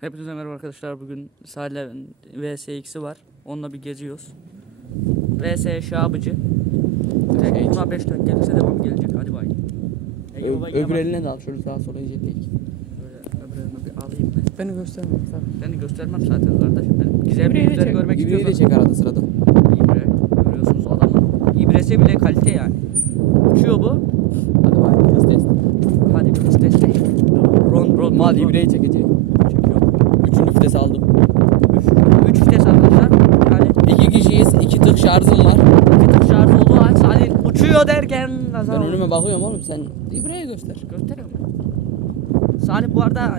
Hepinize merhaba arkadaşlar. Bugün Salih VS2'si var. Onunla bir geziyoruz. VS Şabıcı. Şey- buna 5 dakika gelirse devam gelecek. Hadi bay. Ö- öbür eline de al. Şöyle sağa sola iyice tek. Böyle öbür elime bir alayım ben. Beni gösterme. Seni göstermem zaten kardeşim. Ben İbreyi de yüzleri çek. görmek İbreyi de istiyorsan. çek arada sırada. İbre. Görüyorsunuz adamın. İbresi bile kalite yani. Uçuyor bu. Hadi bak hız test. Hadi bir hız testi. Ron ron. Mal ron. ibreyi çekeceğim. çekiyor. Üçüncü vites aldım. 3 vites arkadaşlar. Yani İki kişiyiz. iki tık şarjım var. bir tık şarj olduğu an Salih derken kaza Ben oldu. önüme bakıyorum oğlum. Sen ibreyi göster. Gösteriyorum. Salih bu arada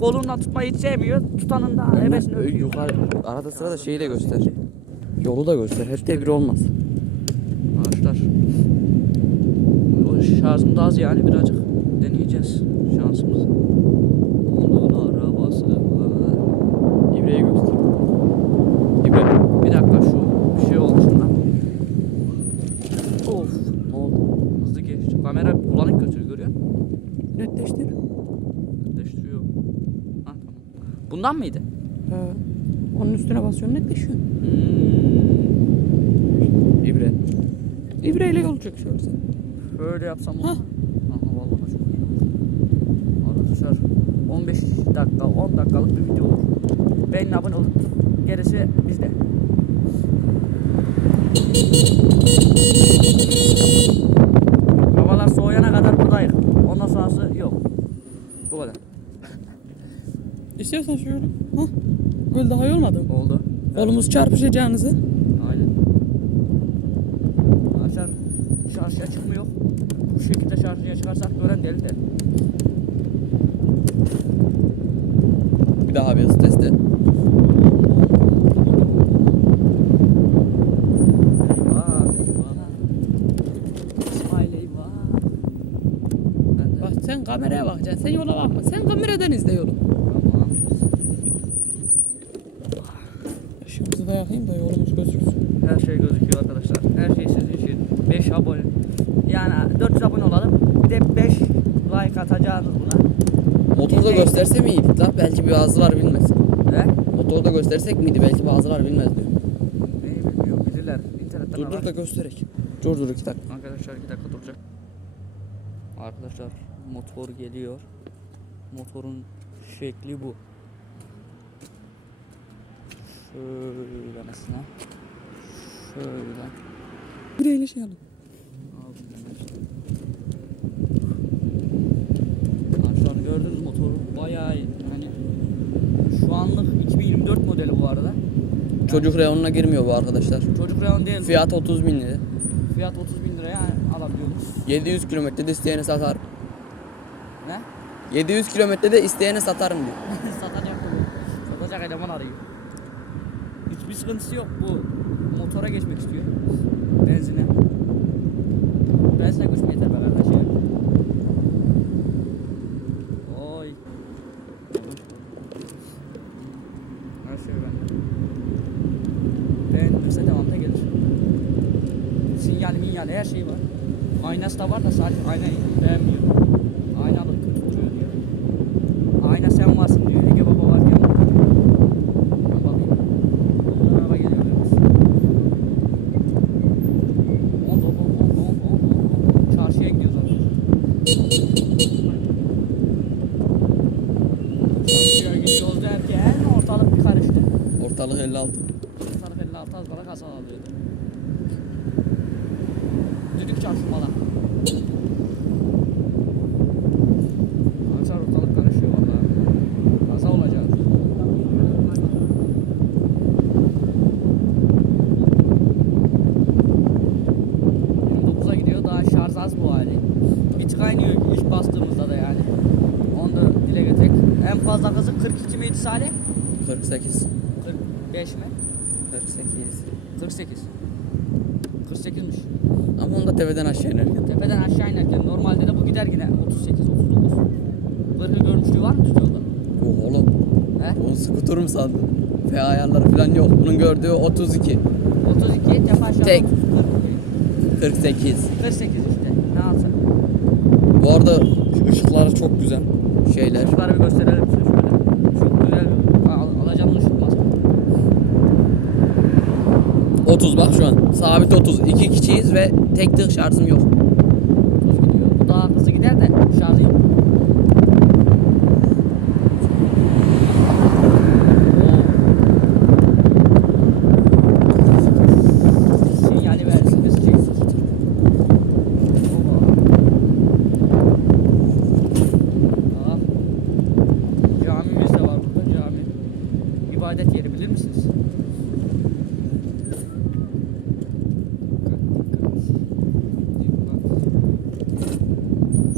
kolunla tutmayı hiç sevmiyor. Tutanın da hevesini Ö- öpüyor. yukarı arada sırada şeyi de göster. Yolu da göster. Hep de bir olmaz. Ağaçlar. O şarjım da az yani birazcık deneyeceğiz şansımızı. Onun arabası var. İbreyi göster. İbre. Bir dakika şu bir şey olmuş lan. Of Ne oldu? hızlı geçti. Kamera bulanık götürüyor görüyor musun? Netleştir. Netleştiriyor. Ha tamam. Bundan mıydı? He. Onun üstüne basıyorsun netleşiyor. Hmm. İbre. İbreyle yol çek şöyle sen. Şöyle yapsam olur. Hah. Aha vallahi çok iyi. Arkadaşlar 15 dakika 10 dakikalık bir video olur. Beğenin abone olun. Gerisi bizde. İstiyorsan şöyle. Hah. Gol daha iyi olmadı mı? Oldu. Kolumuz çarpışacağınızı. Aynen. Arkadaşlar şarjıya çıkmıyor. Bu şekilde şarjıya çıkarsak gören deli de. Bir daha bir hız testi. Sen kameraya bakacaksın. Sen yola bakma. Sen kameradan izle yolu. Tamam. Işığımızı da yakayım da yolumuz gözüksün. Her şey gözüküyor arkadaşlar. Her şey sizin için. 5 abone. Yani 400 abone olalım. Bir de 5 like atacağız buna. Motorda İzleyin. gösterse miydik la? Belki bazılar bilmez. He? Motorda göstersek miydi? Belki bazılar bilmez diyor. Neyi bilmiyor bilirler. İnternetten Dur dur da gösterek. Dur dur iki dakika. Arkadaşlar bir dakika duracak. Arkadaşlar motor geliyor. Motorun şekli bu. Şöyle mesela. Şöyle. Şey alın. Aldım ben işte. Arkadaşlar gördünüz motoru bayağı iyi. Hani şu anlık 2024 modeli bu arada. Çocuk reyonuna girmiyor bu arkadaşlar. Çocuk reyon değil. Fiyat 30 bin lira. Fiyat 30 bin liraya alabiliyoruz. 700 kilometrede isteyene satar. Ne? 700 kilometrede isteyene satarım diyor. Satacak bu. Satacak eleman arıyor. Sıkıntısı yok bu. Motora geçmek istiyor. Benzine 48. 45 mi? 48. 48. 48'miş. Ama onu da tepeden aşağı inerken. Tepeden aşağı inerken normalde de bu gider yine 38 39. Bırkı görmüşlüğü var mı yolda? Yok oğlum. He? Onu skuter mu sandın? F ayarları falan yok. Bunun gördüğü 32. 32 tepe aşağı. Tek. 48. 48. 48 işte. Ne yapsak? Bu arada ışıkları çok güzel. Şeyler. Şunları bir gösterelim size şöyle. Çok güzel 30 bak şu an. Sabit 30. İki kişiyiz ve tek tık şarjım yok. Hız gidiyor. Bu daha hızlı gider de şarjı yok. Oo. Sinyali versin biz çeksin. Ah. Camimiz de var burada cami. İbadet yeri bilir misiniz?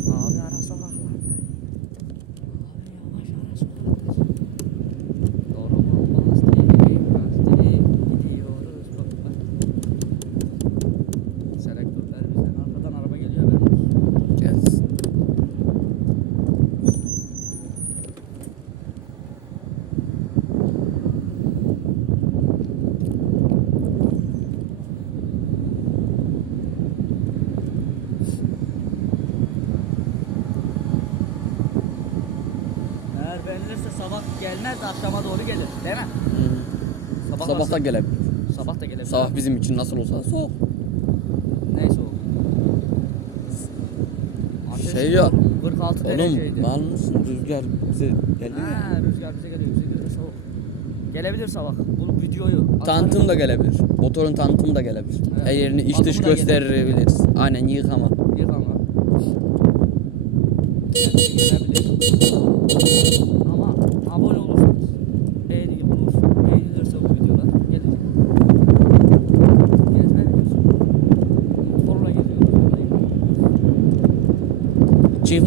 Abi ara sokaklarda. Abi yavaş ara sokaklarda. Doğru mu? Bastı, bastı, gidiyoruz baba. Selektörler bizden. Arkadan araba geliyor haberin olsun. Gelsin. Eğer beğenilirse sabah gelmez de akşama doğru gelir. Değil mi? Hı. Sabah, Sabah da nasıl? gelebilir. Sabah da gelebilir. Sabah bizim için nasıl olsa soğuk. Neyse o. Ateş Şey ya, 46 dereceydi. Oğlum mal mısın? Rüzgar bize geliyor ya. Ha, rüzgar bize geliyor, bize geliyor soğuk. Gelebilir sabah. Bu videoyu atarım. Tanıtım da gelebilir. Motorun tanıtımı da gelebilir. Evet. Her yerini iç dış Bakımı da gösterebiliriz. Aynen. Yıkama. Hepsi gelebilir. Ama abone olursanız, beğeni bulursa, beğenilirse bu videolar gelecek. Gezme videosu. Motorla geziyoruz. vallahi.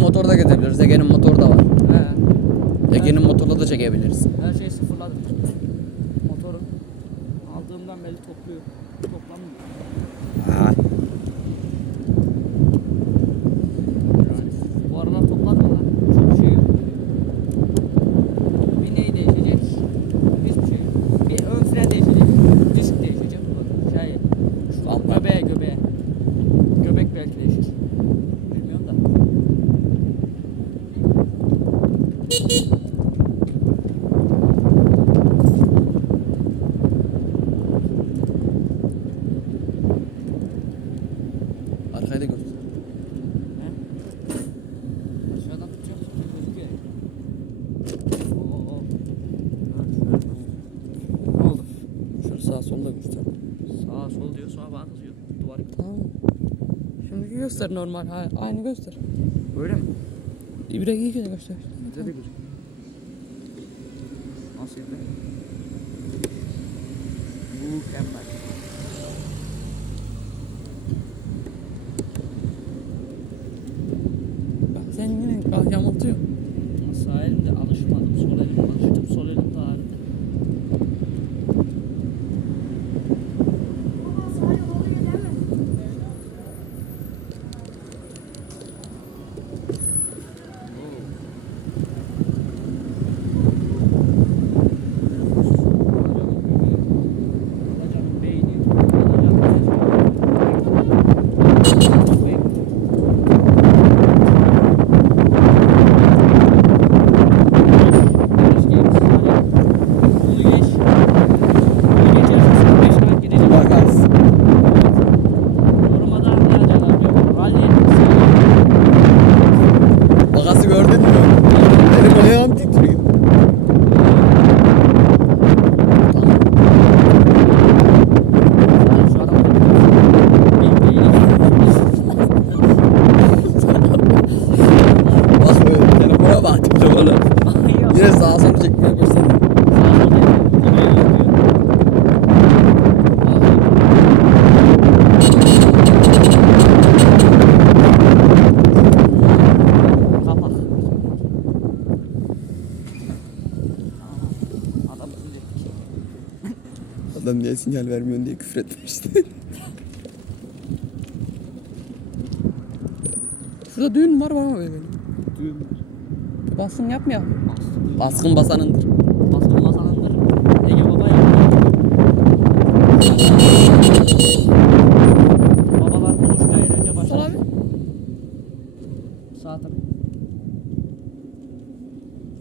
Çift motor da gezebiliriz. Ege'nin motoru da var. He. Ege'nin motorla da çekebiliriz. Her şeyi sıfırladım. Motoru aldığımdan beri topluyor. Toplamıyor. Ha. Yani bu aralar topladım ama çok şey yok. Bir neyi değişecek? Hiçbir şey yok. Bir ön fren değişecek. Disk değişecek. Şey, şu Tamam. göbeğe göbeğe. Göbek belki değişir. Bilmiyorum da. Arkayı da göster. He? Aşağıdan tutacak. Gözüküyor. Oo, oo. Ha, şöyle. Ne oldu? Şöyle sağ sol da göster. Sağa sol diyor sonra bana kızıyor. Duvar Tamam. Şimdi göster normal. Ha, aynı göster. Öyle mi? İbre iyi de göster. De bir. Nasıl yapayım? Mükemmel. Bak sen yine yamultuyor. Elimde alışmadım. Telefona. Yine sağa sola çekmeye başladı. Kapak. Adam niye sinyal vermiyorsun diye küfür etmişti. Şurada düğün var var mı böyle? Düğün. Baskın yapmayalım. Baskın basanındır. Baskın masanındır. Ege baba yaptı. Babalar buluştu eğlence Sal başladı. abi. Sağ taraf.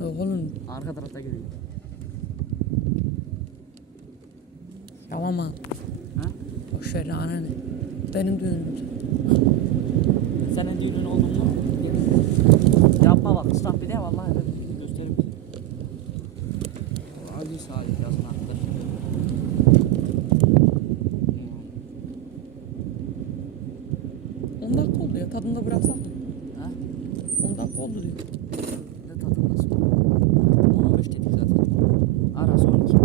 Ya Oğlum Arka tarafta geliyor. yapama. Ha? Boş ver anne. Benim düğünümdü. Senin düğünün oldu mu? Yapma bak ıslah bir de vallahi öyle göstereyim. Ali Salih yazın arkadaşlar. 10 dakika oldu ya. Tadını da bıraksak. Ha? 10 dakika oldu diyor. Ne tadı nasıl? 15 dedik zaten. Arası 12.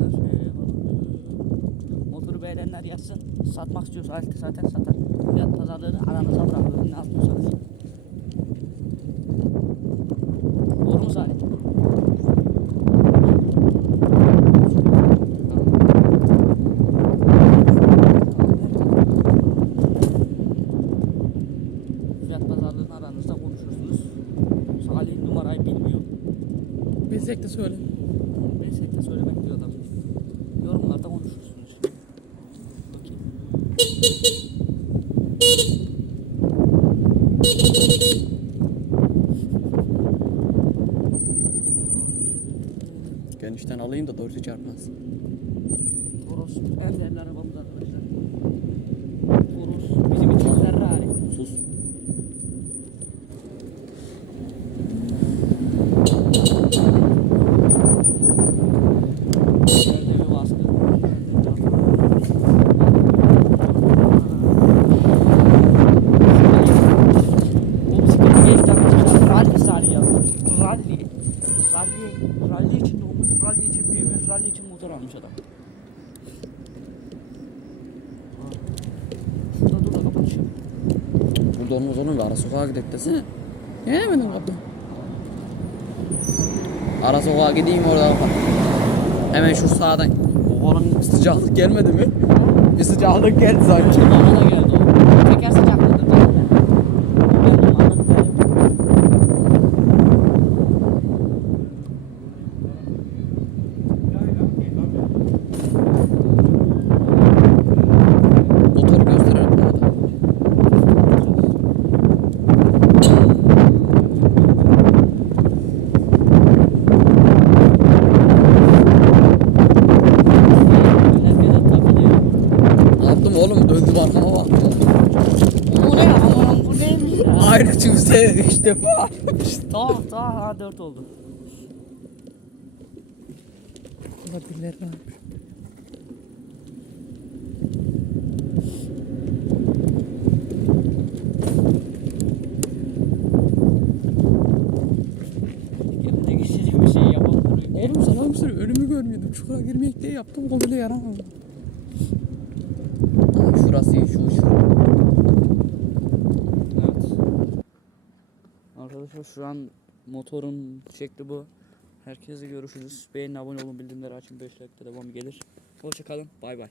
Her şey. Motoru beğenenler yazsın. Satmak istiyorsa zaten satar. Fiyat pazarlığını aranıza bırakıyorum. Ne yapıyorsanız. Doğru mu Salih? Fiyat pazarlığını aranızda konuşursunuz. Salih numarayı bilmiyor. Bilsek de söyle. Neyse de söylemek diyor adam. Yorumlarda konuşursunuz. Bakayım. Genişten alayım da doğrusu çarpmaz. Toros en değerli Rally için motor almış adam. Şurada dur da kapatışım. Burada olmaz oğlum. Ara sokağa gidelim desene. Yenemedin kapı. Ara sokağa gideyim orada. Hemen şu sağdan. Oğlum sıcaklık gelmedi mi? Bir sıcaklık geldi sanki. Bana da geldi o. Teker sıcaklığıdır. Oldum anladım. Motoru gösterelim bana da. Herkese takılıyor. Ne yaptım oğlum? Döndüm arkama baktım. Bu ne ya? Aman bu neymiş ya? Aynı bu. Tamam tamam ha 4 oldu. Geçecek bir şey. Oğlum sana mı söylüyorum? Önümü görmüyordum. Çukura girmek diye yaptım. O bile yaramadı. Aa, şurası iyi, şu şu. Evet. Arkadaşlar şu an motorun şekli bu. Herkese görüşürüz. Beğenin abone olun bildirimleri açın 5 dakika devamı gelir. Hoşçakalın. Bay bay.